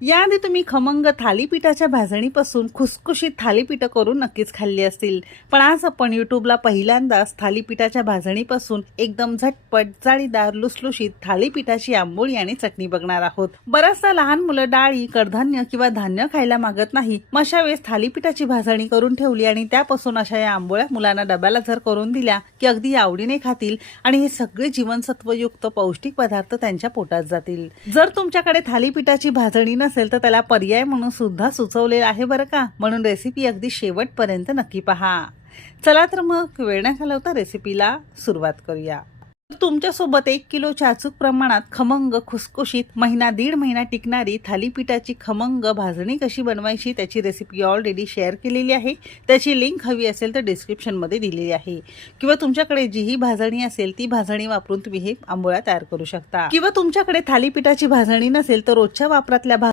याआधी तुम्ही खमंग थालीपीठाच्या भाजणीपासून खुसखुशीत थालीपीठं करून नक्कीच खाल्ली असतील, पण आज आपण यूट्यूबला पहिल्यांदाच थालीपीठाच्या भाजणीपासून एकदम झटपट जाळीदार लुसलुशीत थालीपीठाची आंबोळी आणि चटणी बघणार आहोत। बऱ्याचदा लहान मुलं डाळी, कडधान्य किंवा धान्य खायला मागत नाही, मग अशा वेळेस थालीपीठाची भाजणी करून ठेवली आणि त्यापासून अशा या आंबोळ्या मुलांना डब्याला जर करून दिल्या की अगदी आवडीने खातील आणि हे सगळे जीवनसत्वयुक्त पौष्टिक पदार्थ त्यांच्या पोटात जातील। जर तुमच्याकडे थालीपीठाची भाजणी नसेल तर त्याला पर्याय म्हणून सुद्धा सुचवलेला आहे बरं का, म्हणून रेसिपी अगदी शेवटपर्यंत नक्की पहा। चला तर मग वेळ न घालवता रेसिपीला सुरुवात करूया। तुमच्यासोबत 1 किलोच्या अचूक प्रमाणात खमंग खुसखुशीत दीड महिना टिकणारी थालीपीठाची खमंग भाजणी कशी बनवायची त्याची रेसिपी ऑलरेडी शेअर केलेली आहे। त्याची लिंक हवी असेल तर डिस्क्रिप्शन मध्ये दिलेली आहे, किंवा तुमच्याकडे जीही भाजणी असेल ती भाजणी वापरून तुम्ही हे आंबोळ्या तयार करू शकता। किंवा तुमच्याकडे थालीपीठाची भाजणी नसेल तर रोजच्या वापरातल्या